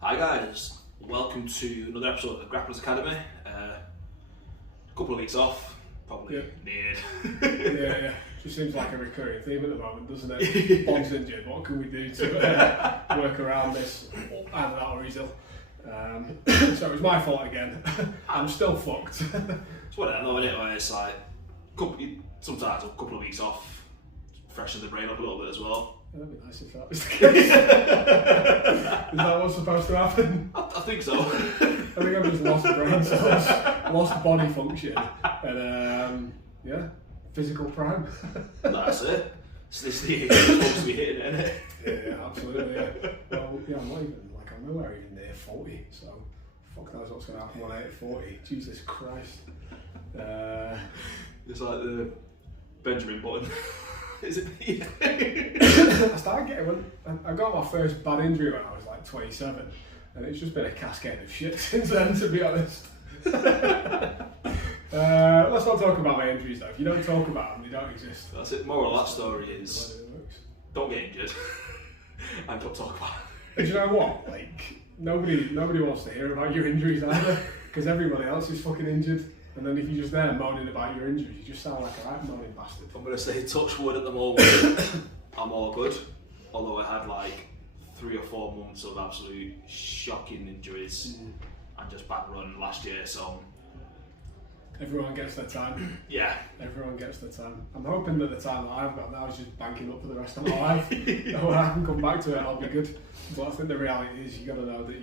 Hi guys, welcome to another episode of the Grapplers Academy. A couple of weeks off, probably needed. Yeah. Just seems like a recurring theme at the moment, doesn't it? Bond's injured, what can we do to work around this? And that or he's ill. So it was my fault again. I'm still fucked. It's whatever, though, isn't it? It's like, sometimes a couple of weeks off, freshen the brain up a little bit as well. That'd be nice if that was the case. Is that what's supposed to happen? I think so. I think I've just lost brain cells, lost body function, and physical prime. That's it. It's this the age you're supposed to be hitting it, isn't it? Yeah, absolutely. Yeah. Well, yeah, I'm not even, I'm nowhere even near 40, so fuck knows what's going to happen when I hit 40. Jesus Christ. It's like the Benjamin Button. Is it? I started getting I got my first bad injury when I was like 27, and it's just been a cascade of shit since then, to be honest. Let's not talk about my injuries though. If you don't talk about them, they don't exist. That's it. Moral of that story is don't get injured and don't talk about it. And you know what? Like nobody wants to hear about your injuries either, because everybody else is fucking injured. And then if you're just there moaning about your injuries, you just sound like a right moaning bastard. I'm going to say touch wood at the moment. I'm all good. Although I had like 3 or 4 months of absolute shocking injuries and just bad run last year, so... Everyone gets their time. Yeah. Everyone gets their time. I'm hoping that the time that I've got now is just banking up for the rest of my life. And when I can come back to it, I'll be good. But I think the reality is you got to know that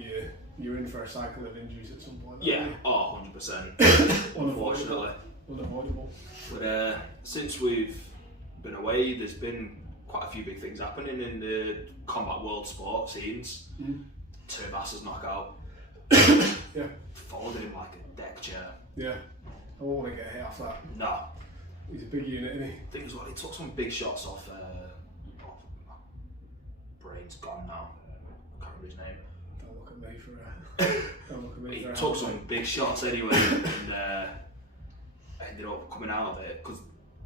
you're in for a cycle of injuries at some point. Yeah, 100%. Unfortunately. Unavoidable. But since we've been away, there's been quite a few big things happening in the combat world sport scenes. Tuivasa's knockout. Yeah. Followed him like a deck chair. Yeah. I won't want to get hit off that. No. He's a big unit, isn't he? Thing is, well, he took some big shots off. My brain's gone now. I can't remember his name. Don't look at me for don't look at me He for took some big shots anyway, and ended up coming out of it because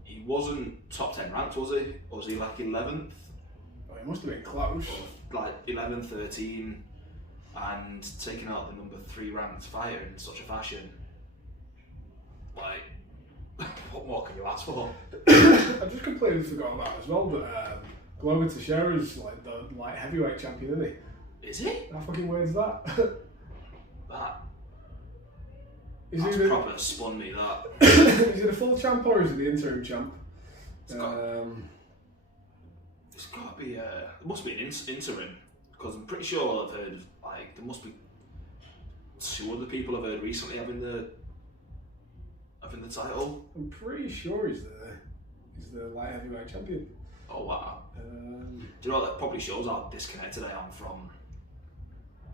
he wasn't top 10 ranked, was he? Or was he like 11th? Oh, he must have been close. Like 11, 13, and taking out the number 3 ranked fighter in such a fashion. Like, what more can you ask for? I just completely forgot about as well that Glover Teixeira's like the light heavyweight champion, isn't he? Is he? How fucking weird is that? That's proper spun me, that. Is he the full champ or is he the interim champ? It's got to be, there must be an interim, because I'm pretty sure I've heard, like, there must be 2 other people I've heard recently having the title. I'm pretty sure he's the light heavyweight champion. Oh wow. Do you know what, that probably shows how disconnected I am from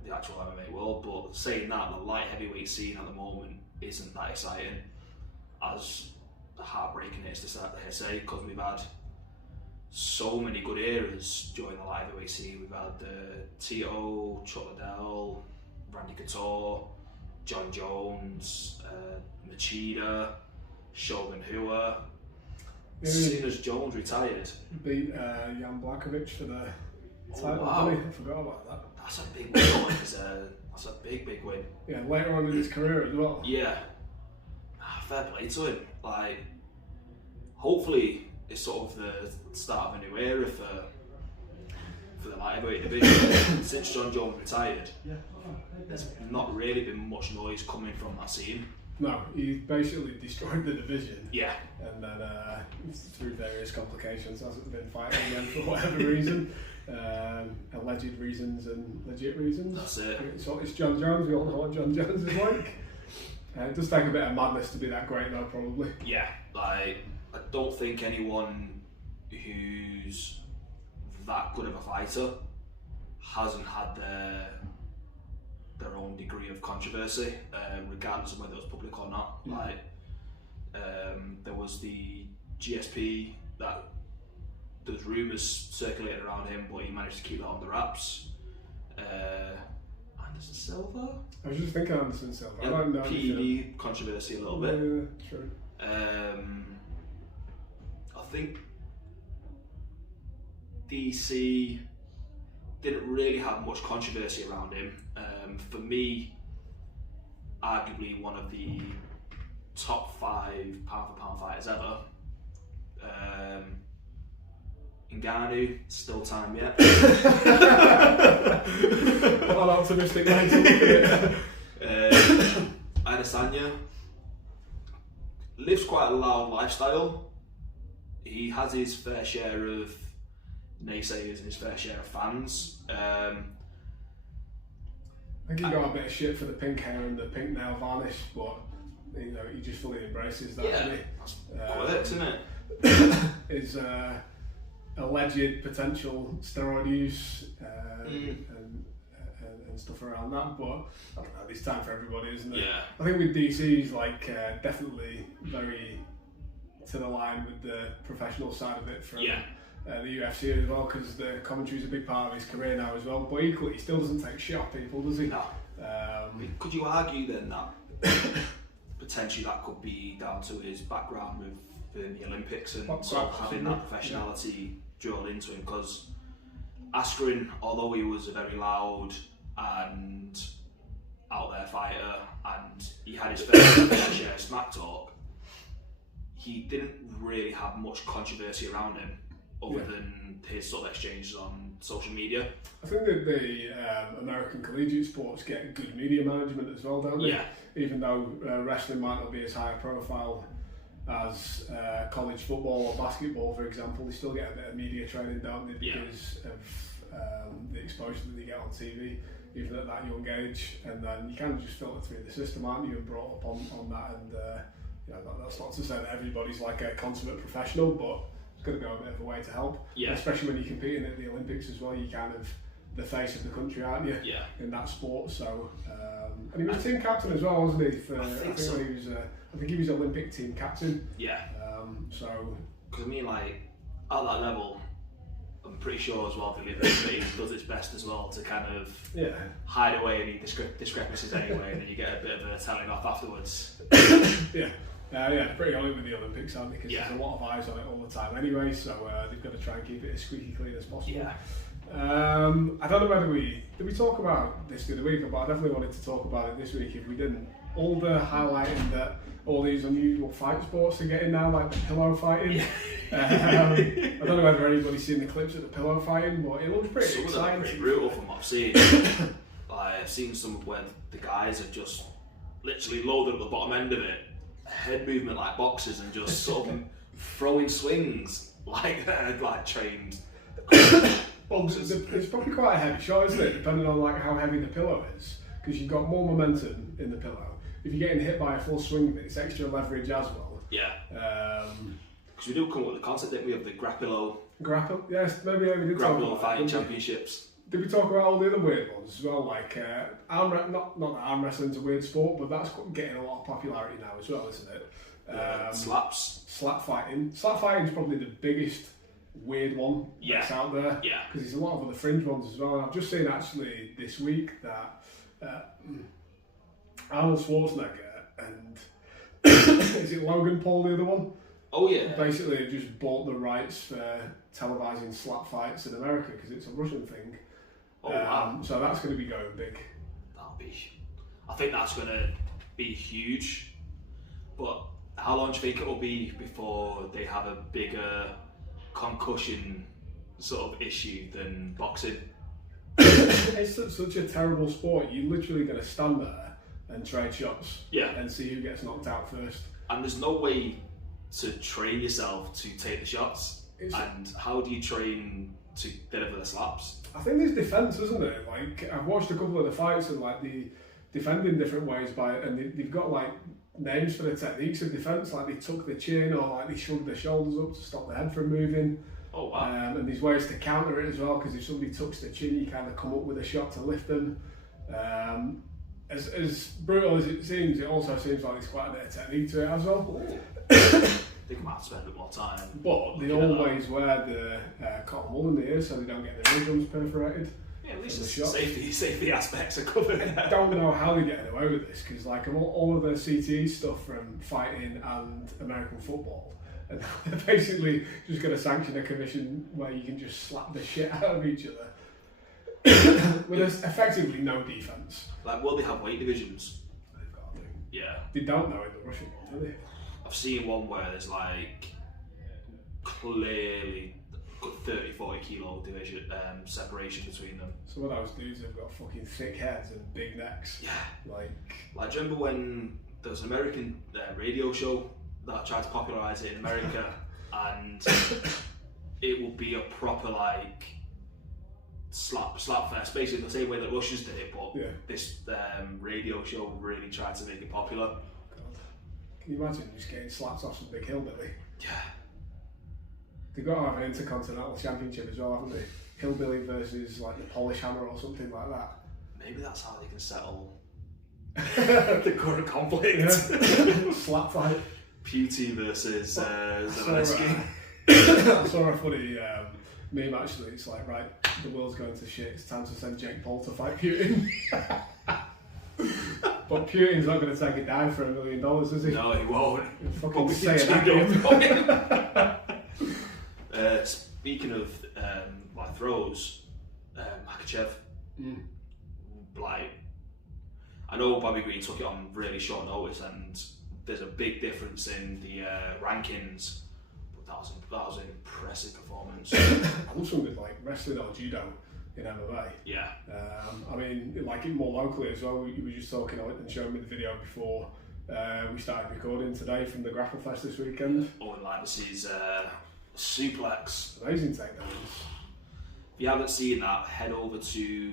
the actual MMA world, but saying that, the light heavyweight scene at the moment isn't that exciting, as heartbreaking it is to say, because we've had so many good eras during the light heavyweight scene. We've had Tito, Chuck Liddell, Randy Couture, John Jones, Machida, Shogun Hua. Seeing as Jones retired, beat Jan Blachowicz for the title. Wow. I forgot about that. That's a big win. That's a big win. Yeah, later on in his career as well. Yeah, fair play to him. Like, hopefully it's sort of the start of a new era for the light heavyweight division. Since John Jones retired, there's not really been much noise coming from that scene. No, he basically destroyed the division. Yeah. And then through various complications hasn't been fighting again for whatever reason. Alleged reasons and legit reasons. That's it. So it's John Jones, we all know what John Jones is like. It does take a bit of madness to be that great though, probably. Yeah, like, I don't think anyone who's that good of a fighter hasn't had their own degree of controversy, regardless of whether it was public or not. Like, there was the GSP that there's rumours circulating around him, but he managed to keep that on the wraps. Anderson Silva? I was just thinking Anderson Silva. Yeah, I don't know. PED controversy a little bit. Yeah, true. I think DC didn't really have much controversy around him. For me, arguably one of the top 5 pound for pound fighters ever. Ngannou, still time yet. What an optimistic way to look at it. Adesanya lives quite a loud lifestyle. He has his fair share of naysayers and his fair share of fans. I think he got a bit of shit for the pink hair and the pink nail varnish, but you know, he just fully embraces that. Yeah, that's works, isn't it? His alleged potential steroid use and stuff around that, but I don't know, it's time for everybody, isn't it? Yeah. I think with DC, he's like definitely very to the line with the professional side of it from the UFC as well, because the commentary is a big part of his career now as well. But equally, he still doesn't take shit off people, does he? No. Could you argue then that potentially that could be down to his background with the Olympics and sort of having that professionality drilled into him? Because Askren, although he was a very loud and out there fighter and he had his fair share of smack talk, he didn't really have much controversy around him other than his sort of exchanges on social media. I think that the American collegiate sports get good media management as well, don't they? Yeah. Even though wrestling might not be as high a profile as college football or basketball, for example, they still get a bit of media training, don't they, because of the exposure that they get on TV, even at that young age. And then you kind of just filter through the system, aren't you, and brought up on that. And you know, that's not to say that everybody's like a consummate professional, but it's going to go a bit of a way to help. Yeah. Especially when you're competing at the Olympics as well, you're kind of the face of the country, aren't you? Yeah. In that sport. So, and he was team captain as well, wasn't he? For, I think so. I think he was Olympic team captain. Yeah. So. Because I mean, like at that level, I'm pretty sure as well that he does its best as well to kind of hide away any discrepancies anyway, and then you get a bit of a telling off afterwards. Pretty on it with the Olympics, aren't they? Because there's a lot of eyes on it all the time anyway, so they've got to try and keep it as squeaky clean as possible. Yeah. I don't know whether did we talk about this the other week, but I definitely wanted to talk about it this week if we didn't. All the highlighting that all these unusual fight sports are getting now, like the pillow fighting. I don't know whether anybody's seen the clips of the pillow fighting, but it looks pretty exciting. Some of them are pretty brutal from what I've seen. I've seen some where the guys have just literally loaded up the bottom end of it, head movement like boxers, and just sort of throwing swings like trained. Well, it's probably quite a heavy shot, isn't it? Depending on like how heavy the pillow is, because you've got more momentum in the pillow. If you're getting hit by a full swing, it's extra leverage as well. Yeah. Because we do come up with the concept, didn't we, of the Grapplefest? Yes, maybe we did talk about fighting championships. Did we talk about all the other weird ones as well? Like not that arm wrestling's a weird sport, but that's getting a lot of popularity now as well, isn't it? Slaps. Slap fighting. Slap fighting is probably the biggest weird one that's out there. Yeah. Because there's a lot of other fringe ones as well. And I've just seen actually this week that Arnold Schwarzenegger and is it Logan Paul, the other one? Oh yeah. Basically, just bought the rights for televising slap fights in America because it's a Russian thing. Oh wow. So that's going to be going big. I think that's going to be huge. But how long do you think it will be before they have a bigger concussion sort of issue than boxing? It's such a terrible sport. You're literally going to stand there and trade shots and see who gets knocked out first. And there's no way to train yourself to take the shots. And how do you train to deliver the slaps? I think there's defence, isn't it? Like, I've watched a couple of the fights and like they defend in different ways they've got like names for the techniques of defence, like they tuck the chin or like they shrug their shoulders up to stop the head from moving. Oh wow. And there's ways to counter it as well, because if somebody tucks the chin, you kind of come up with a shot to lift them. As brutal as it seems, it also seems like there's quite a bit of technique to it as well. I think I might have to spend a bit more time. But they always wear the cotton wool in the ears so they don't get their eardrums perforated. Yeah, at least the safety aspects are covered. I don't know how they're getting away with this, because like all of the CTE stuff from fighting and American football, and they're basically just going to sanction a commission where you can just slap the shit out of each other. With effectively no defence. Like, will they have weight divisions? They've got to do. Yeah. They don't know in the Russian one, do they? I've seen one where there's like clearly 30-40 kilo division separation between them. Some of those dudes have got fucking thick heads and big necks. Yeah. Like do you remember when there was an American radio show that tried to popularise it in America, and it would be a proper like slap fest, basically the same way that Russians did it, but this radio show really tried to make it popular. God. Can you imagine just getting slapped off some big hillbilly? Yeah. They've got to have an intercontinental championship as well, haven't they? Hillbilly versus like the Polish Hammer or something like that. Maybe that's how they can settle the current conflict. Yeah. Slap fight. Putin versus Zelensky. I saw a funny meme actually. It's like, right, the world's going to shit. It's time to send Jake Paul to fight Putin. But Putin's not going to take a dive for $1 million, is he? No, he won't. He'll fucking say that. Speaking of like throws, Makachev, like I know Bobby Green took it on really short notice, and there's a big difference in the rankings. But that was an impressive performance. I love something like wrestling or judo in MMA. Yeah. I mean, like it more locally as well. We were just talking and showing me the video before we started recording today from the Grapplefest this weekend. Owen Leibus's suplex. Amazing takedowns. If you haven't seen that, head over to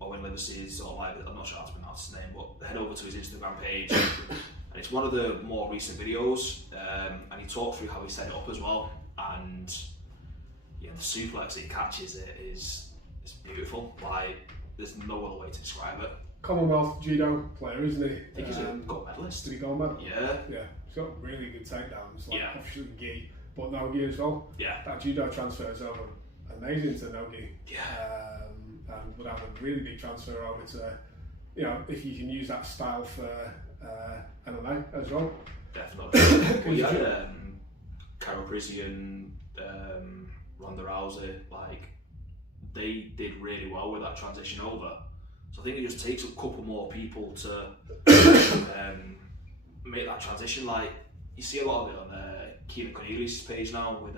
Owen Leibus's, or I'm not sure how to pronounce his name, but head over to his Instagram page. And it's one of the more recent videos, and he talked through how he set it up as well. And yeah, the suplex that he catches it is beautiful. Like, there's no other way to describe it. Commonwealth judo player, isn't he? I think he's a gold medalist. Did he gold medal? Yeah. Yeah. He's got really good takedowns, like Yeah. obviously gi, but no gi as well. Yeah. That judo transfers over amazing to no gi. Yeah. And would have a really big transfer over to, you know, if you can use that style for MMA as well. Definitely. Well, you had Carol Christian, Ronda Rousey, like they did really well with that transition over. So I think it just takes a couple more people to make that transition. Like you see a lot of it on Keenan Cornelius' page now with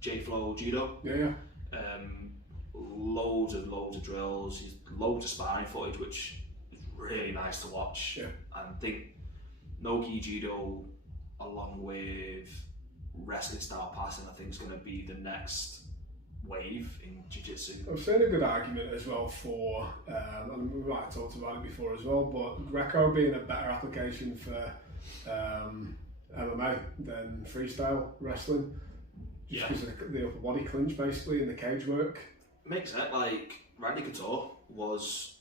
J-Flow Judo. Yeah. Loads of drills, loads of sparring footage, which is really nice to watch. Yeah. And I think no-gi judo, along with wrestling style passing, I think is going to be the next wave in jiu-jitsu. I've seen a good argument as well for, and we might have talked about it before as well, but Greco being a better application for MMA than freestyle wrestling, just because of the upper body clinch basically and the cage work. Makes sense. Like Randy Couture was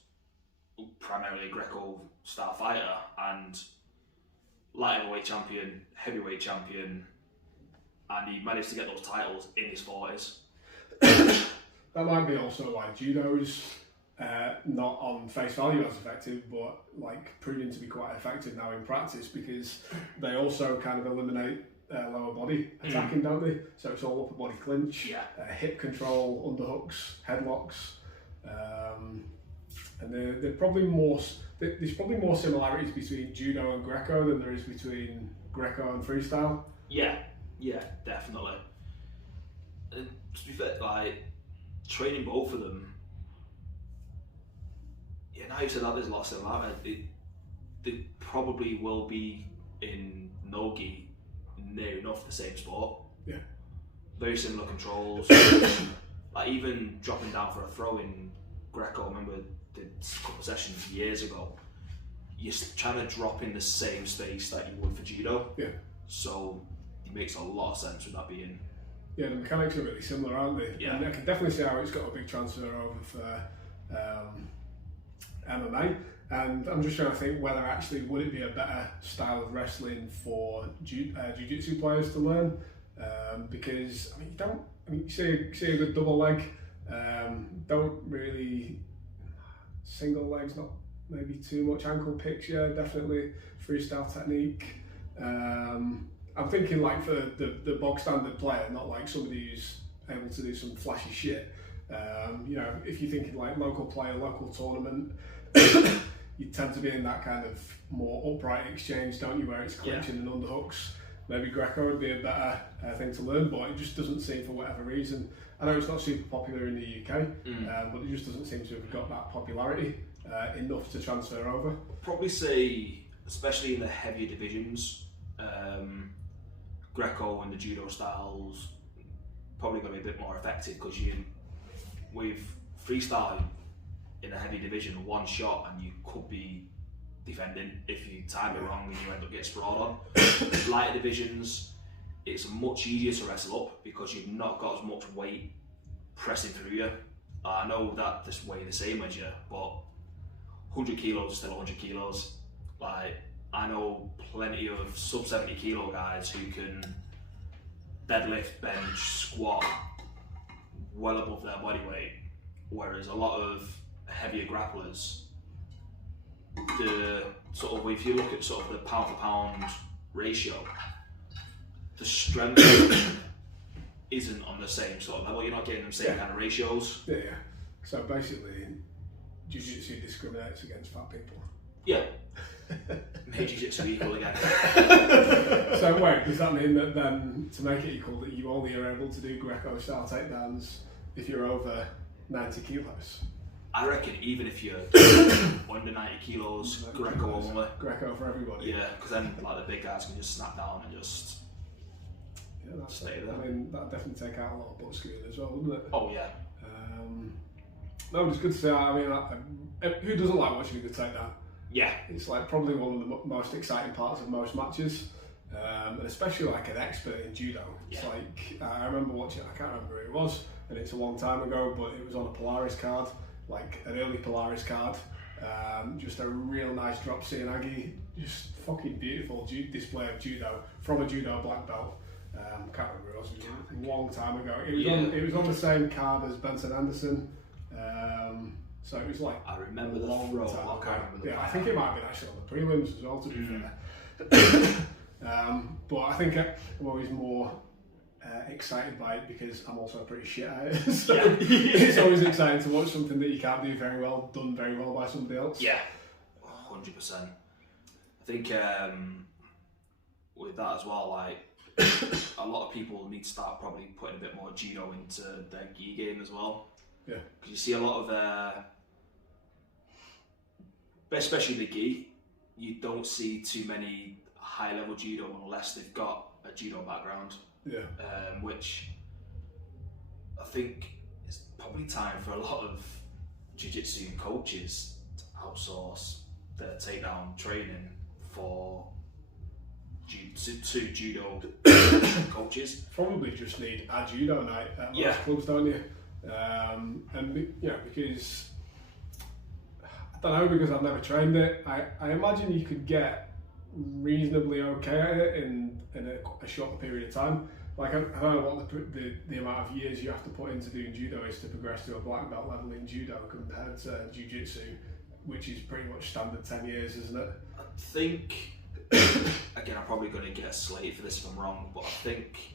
primarily a Greco style fighter and light heavyweight champion, heavyweight champion, and he managed to get those titles in his 40s. That might be also why judo's not on face value as effective, but like proving to be quite effective now in practice, because they also kind of eliminate lower body attacking, don't they? So it's all upper body clinch, hip control, underhooks, headlocks, and they're probably more. There's probably more similarities between judo and Greco than there is between Greco and freestyle. Yeah, definitely. And to be fair, like training both of them, now you said that there's lots of similarity. They probably will be in no-gi near enough the same sport. Yeah. Very similar controls. Like even dropping down for a throw in Greco, I remember did a couple of sessions years ago. You're trying to drop in the same space that you would for judo. Yeah. So it makes a lot of sense with that being. Yeah, the mechanics are really similar, aren't they? Yeah. And I can definitely see how it's got a big transfer over for MMA. And I'm just trying to think whether actually would it be a better style of wrestling for jiu-jitsu players to learn, because you see a good double leg, don't really single legs, not maybe too much ankle picks, definitely freestyle technique. I'm thinking like for the bog standard player, not like somebody who's able to do some flashy shit. You know, if you're thinking like local player, local tournament, you tend to be in that kind of more upright exchange, don't you, where it's clinching and underhooks. Maybe Greco would be a better thing to learn, but it just doesn't seem, for whatever reason. I know it's not super popular in the UK, but it just doesn't seem to have got that popularity enough to transfer over. Probably say, especially in the heavier divisions, Greco and the judo styles probably going to be a bit more effective, because with freestyle in a heavy division, one shot and you could be defending if you time it wrong and you end up getting sprawled on. Lighter divisions, it's much easier to wrestle up because you've not got as much weight pressing through you. I know that this weigh the same as you, but 100 kilos is still 100 kilos. Like, I know plenty of sub 70 kilo guys who can deadlift, bench, squat well above their body weight, whereas a lot of heavier grapplers, the sort of, if you look at sort of the pound for pound ratio, the strength isn't on the same sort of level. You're not getting the same kind of ratios. Yeah. So basically, Jiu-Jitsu discriminates against fat people. Yeah. Make Jiu-Jitsu equal again. So wait, does that mean that then, to make it equal, that you only are able to do Greco style takedowns if you're over 90 kilos? I reckon even if you're under 90 kilos, Greco only. Greco for everybody. Yeah, because then like the big guys can just snap down and just stay there. I mean, that'd definitely take out a lot of butt screwing as well, wouldn't it? Oh yeah. No, it's good to see. I mean, who doesn't like watching a good takedown? Yeah. It's like probably one of the most exciting parts of most matches, and especially like an expert in judo. It's like, I remember watching, I can't remember who it was, and it's a long time ago, but it was on a Polaris card, like an early Polaris card. Just a real nice drop Seoinage, just fucking beautiful display of judo from a judo black belt. Can't remember who it was, it was a long time ago. It was on the same card as Benson Anderson. So it was like, I remember the throw. I can't remember the I think it might have been actually on the prelims as well, to be fair. But I think I'm always more excited by it because I'm also pretty shit at it. So it's always exciting to watch something that you can't do very well, done very well by somebody else. Yeah, 100%. I think with that as well, like, a lot of people need to start probably putting a bit more judo into their gi game as well. Yeah. Because you see a lot of, especially the gi, you don't see too many high level judo unless they've got a judo background. Yeah. Which I think is probably time for a lot of jiu-jitsu coaches to outsource their takedown training to judo coaches. Probably just need a judo night at most clubs, don't you? And because I don't know, because I've never trained it. I imagine you could get reasonably okay at it in a shorter period of time. Like, I don't know what the amount of years you have to put into doing judo is to progress to a black belt level in judo compared to jiu-jitsu, which is pretty much standard 10 years, isn't it? I think, again, I'm probably going to get slated for this if I'm wrong, but I think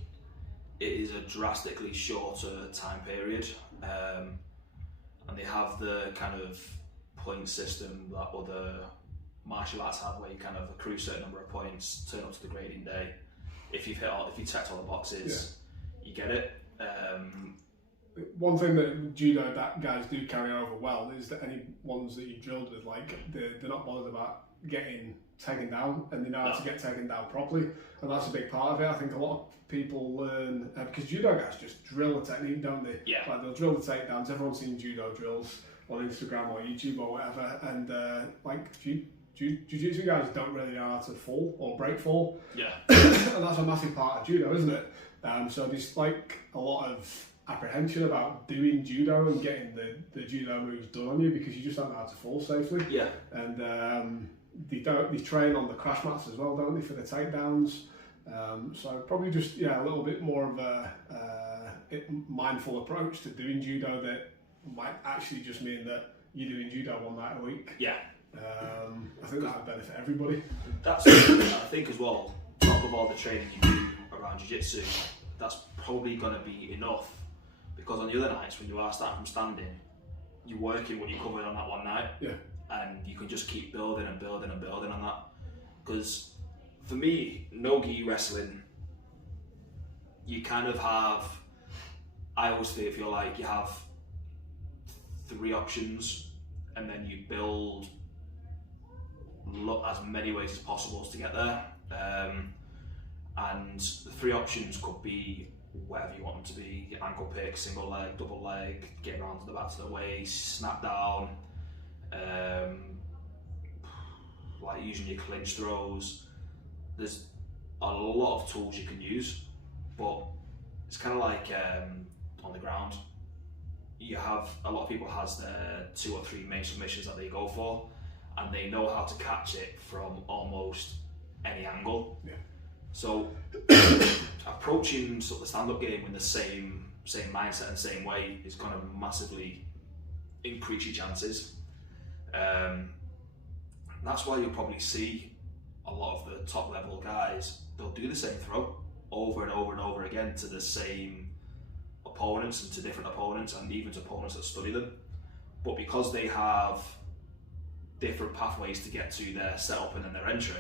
it is a drastically shorter time period, and they have the kind of point system that other martial arts have, where you kind of accrue a certain number of points, turn up to the grading day. If you checked all the boxes, you get it. One thing that judo guys do carry over well is that any ones that you've drilled with, like, they're not bothered about getting taken down, and they know how to get taken down properly, and that's a big part of it. I think a lot of people learn because judo guys just drill the technique, don't they? Yeah. Like, they'll drill the takedowns. Everyone's seen judo drills on Instagram or YouTube or whatever, and like jiu-jitsu guys don't really know how to fall or break fall. Yeah. And that's a massive part of judo, isn't it? So there's like a lot of apprehension about doing judo and getting the judo moves done on you because you just don't know how to fall safely. Yeah. And they train on the crash mats as well, don't they, for the takedowns? So probably just a little bit more of a mindful approach to doing judo that might actually just mean that you're doing judo one night a week. Yeah. I think that would benefit everybody. That's I think as well, top of all the training you do around jiu-jitsu, that's probably going to be enough, Because on the other nights, when you are starting from standing, you're working what you covered on that one night, and you can just keep building and building and building on that. Because for me, no-gi wrestling, you kind of have, I always feel like you have 3 options, and then you build as many ways as possible to get there. And the 3 options could be whatever you want them to be: ankle pick, single leg, double leg, getting around to the back to the waist, snap down, like using your clinch throws. There's a lot of tools you can use, but it's kind of like on the ground. You have a lot of people has their 2 or 3 main submissions that they go for, and they know how to catch it from almost any angle. So approaching sort of the stand-up game in the same mindset and same way is going to massively increase your chances. That's why you'll probably see a lot of the top level guys, they'll do the same throw over and over and over again to the same opponents and to different opponents, and even to opponents that study them. But because they have different pathways to get to their setup and then their entry,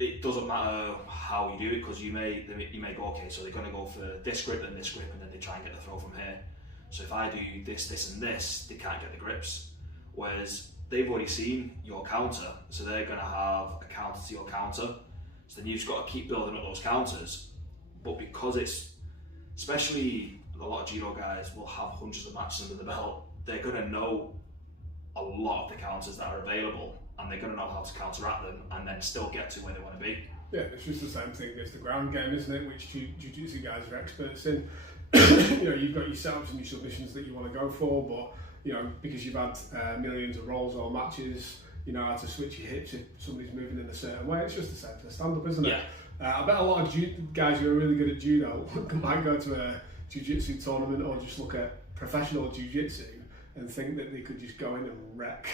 it doesn't matter how you do it, because you may go, okay, so they're going to go for this grip and this grip, and then they try and get the throw from here. So if I do this, this and this, they can't get the grips. Whereas they've already seen your counter, so they're going to have a counter to your counter. So then you've just got to keep building up those counters. But because it's, especially a lot of judo guys will have hundreds of matches under the belt, they're going to know a lot of the counters that are available, and they're going to know how to counteract them and then still get to where they want to be. Yeah, it's just the same thing as the ground game, isn't it? Which Jiu-Jitsu guys are experts in. You've got your setups and your submissions that you want to go for, but because you've had millions of rolls or matches, you know how to switch your hips if somebody's moving in a certain way. It's just the same for stand-up, isn't it? I bet a lot of guys who are really good at judo might go to a Jiu-Jitsu tournament or just look at professional Jiu-Jitsu and think that they could just go in and wreck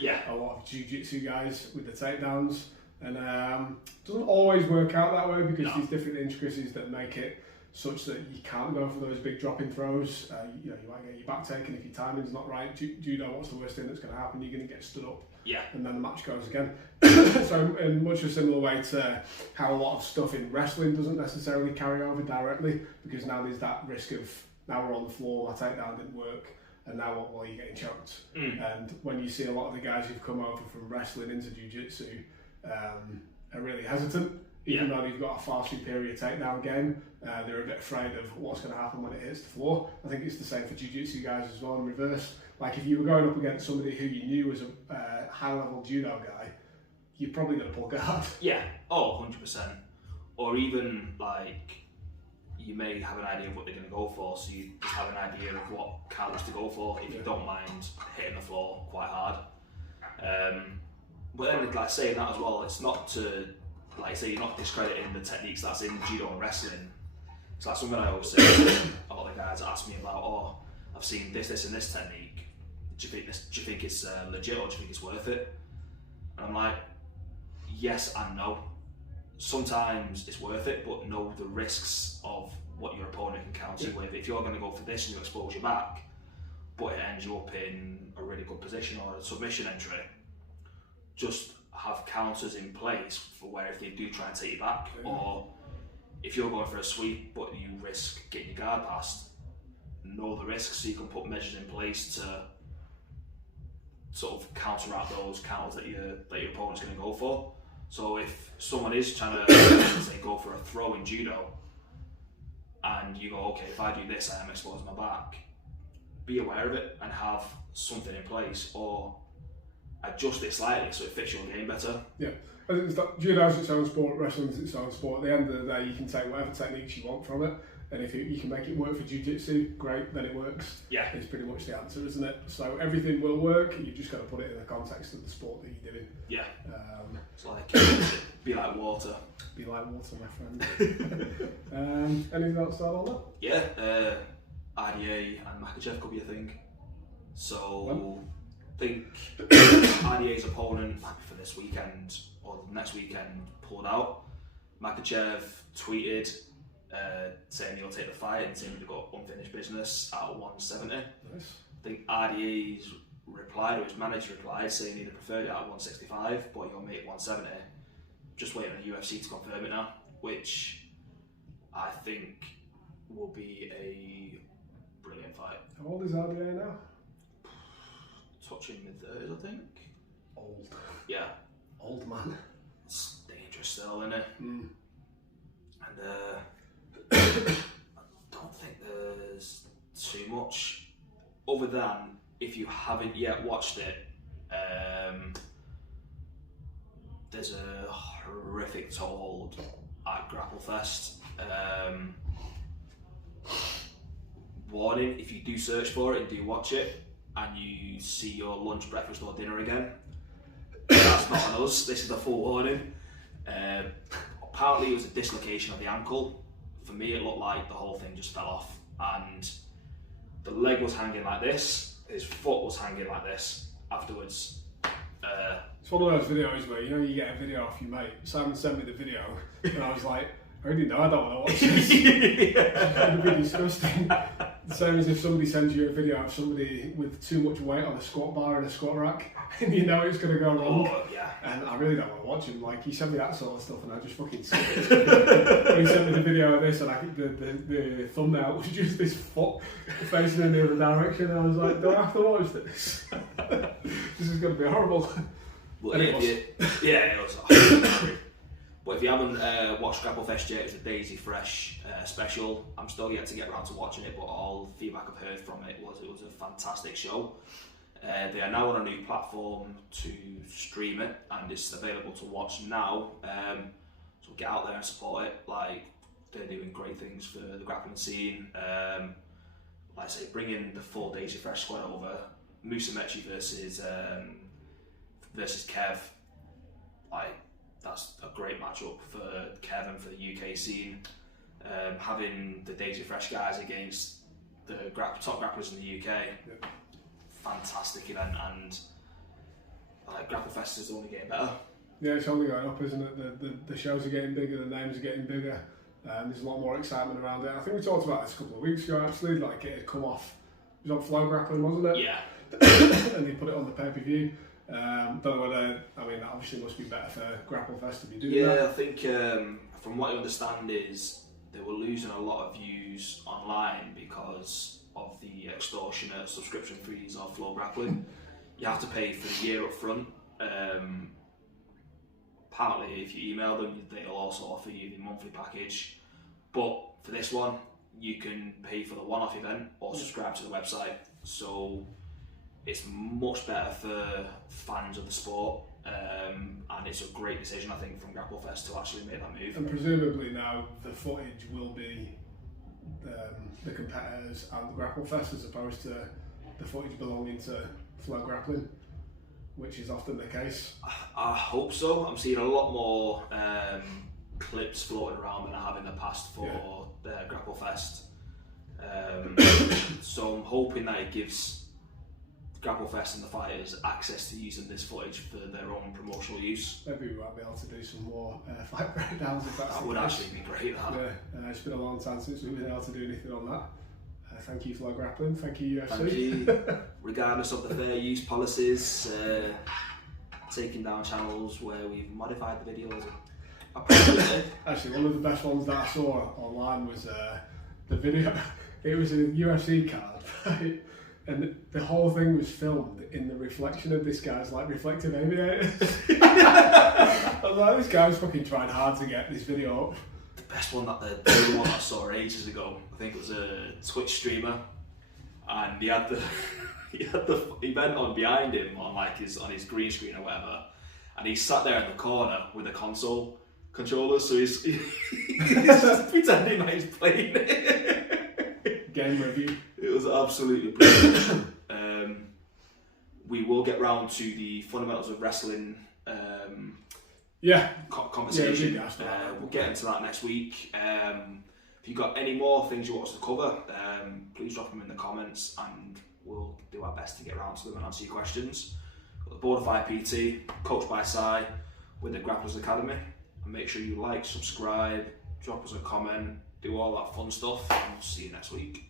a lot of Jiu-Jitsu guys with the takedowns. And it doesn't always work out that way, because there's different intricacies that make it such that you can't go for those big dropping throws. You might get your back taken if your timing's not right. Judo, what's the worst thing that's going to happen? You're going to get stood up, and then the match goes again. So in much a similar way to how a lot of stuff in wrestling doesn't necessarily carry over directly, because now there's that risk of, now we're on the floor, my takedown didn't work, and now what? Well, you're getting choked. And when you see a lot of the guys who've come over from wrestling into Jiu-Jitsu are really hesitant, even though they've got a far superior takedown game, they're a bit afraid of what's going to happen when it hits the floor. I think it's the same for Jiu-Jitsu guys as well in reverse. Like if you were going up against somebody who you knew was a high-level judo guy, you're probably going to pull guard. 100%. Or even like, you may have an idea of what they're going to go for, so you just have an idea of what counters to go for if you don't mind hitting the floor quite hard. But then, like saying that as well, it's not to, like say, you're not discrediting the techniques that's in judo and wrestling. It's like something I always say, a lot of the guys ask me about, I've seen this and this technique, do you think it's legit, or do you think it's worth it? And I'm like, yes and no. Sometimes it's worth it, but know the risks of what your opponent can counter you with. If you're going to go for this and you expose your back, but it ends you up in a really good position or a submission entry, just have counters in place for where if they do try and take you back, or if you're going for a sweep but you risk getting your guard passed, know the risks so you can put measures in place to sort of counteract those counters that your opponent's going to go for. So if someone is trying to say go for a throw in judo, and you go, okay, if I do this, I am exposing my back, be aware of it and have something in place, or adjust it slightly so it fits your game better. I think judo is its own sport, wrestling is its own sport. At the end of the day, you can take whatever techniques you want from it, and if you can make it work for Jiu-Jitsu, great, then it works. It's pretty much the answer, isn't it? So everything will work, you've just got to put it in the context of the sport that you're doing. It's like, be like water. Be like water, my friend. Anything else to add on that? RDA and Makachev could be a thing. So I think RDA's opponent for this weekend or next weekend pulled out. Makachev tweeted saying he'll take the fight and saying they've got unfinished business at 170. Nice. I think RDA's replied, or his manager replied, saying he'd have preferred it at 165, but he'll make 170. Just waiting on the UFC to confirm it now, which I think will be a brilliant fight. How old is RDA now? Touching mid-30s, I think. Old. Yeah. Old man. It's dangerous still, isn't it? Mm. And I don't think there's too much other than, if you haven't yet watched it, there's a horrific toll at Grapplefest. Warning, if you do search for it and do watch it and you see your lunch, breakfast or dinner again, that's not on us. This is the full warning. Apparently it was a dislocation of the ankle. For me it looked like the whole thing just fell off, and the leg was hanging like this, his foot was hanging like this afterwards. It's one of those videos where, you know, you get a video off your mate. Simon sent me the video and I was like, I already know I don't want to watch this. It would be disgusting. The same as if somebody sends you a video of somebody with too much weight on a squat bar and a squat rack, and you know it's going to go wrong. Oh, yeah. And I really don't want to watch him. Like, he sent me that sort of stuff and I just fucking said it. When he sent me the video of this, and the thumbnail was just this foot facing in the other direction, and I was like, do I have to watch this? This is going to be horrible. Well, And yeah, it was. it was. But if you haven't watched Grapplefest yet, it was a Daisy Fresh special. I'm still yet to get around to watching it, but all feedback I've heard from it was a fantastic show. They are now on a new platform to stream it, and it's available to watch now. So get out there and support it. Like, they're doing great things for the grappling scene. Like I say, bringing the full Daisy Fresh squad over. Musa Mechi versus Kev. Like, that's a great matchup for Kev and for the UK scene. Having the Daisy Fresh guys against the top grapplers in the UK, fantastic event, and Grapplefest is only getting better. Yeah, it's only going up, isn't it? The shows are getting bigger, the names are getting bigger. There's a lot more excitement around it. I think we talked about this a couple of weeks ago, actually. Like, it had come off, it was on Flow Grappling, wasn't it? Yeah. And they put it on the pay-per-view. Don't know whether, I mean, that obviously must be better for Grapplefest to be doing that. Yeah, I think from what I understand is they were losing a lot of views online because of the extortionate subscription fees of Flow Grappling. You have to pay for the year up front. Partly if you email them, they'll also offer you the monthly package. But for this one, you can pay for the one-off event or subscribe to the website. So it's much better for fans of the sport, and it's a great decision, I think, from Grapplefest to actually make that move. And presumably now the footage will be the competitors and the Grapplefest, as opposed to the footage belonging to Flow Grappling, which is often the case. I hope so. I'm seeing a lot more clips floating around than I have in the past for the Grapplefest. So I'm hoping that it gives Grapplefest and the fighters access to using this footage for their own promotional use. Maybe we might be able to do some more fight breakdowns if that's That the would case. actually be great. That. Yeah, it's been a long time since we've been able to do anything on that. Thank you, Flow Grappling. Thank you, UFC. Thank you. Regardless of the fair use policies, taking down channels where we've modified the videos. Actually, one of the best ones that I saw online was the video. It was a UFC card, right? And the whole thing was filmed in the reflection of this guy's like reflective aviators. I was like, this guy's fucking trying hard to get this video up. The best one, the other one I saw ages ago, I think it was a Twitch streamer, and he had the event on behind him on on his green screen or whatever, and he sat there in the corner with a console controller, so he's just pretending like he's playing it. Game review. It was absolutely brilliant. We will get round to the fundamentals of wrestling conversation. We'll get into that next week. If you've got any more things you want us to cover, please drop them in the comments and we'll do our best to get around to them and answer your questions. Got the Borderfire PT, coached by Si, with the Grapplers Academy. And make sure you like, subscribe, drop us a comment, do all that fun stuff, and we'll see you next week.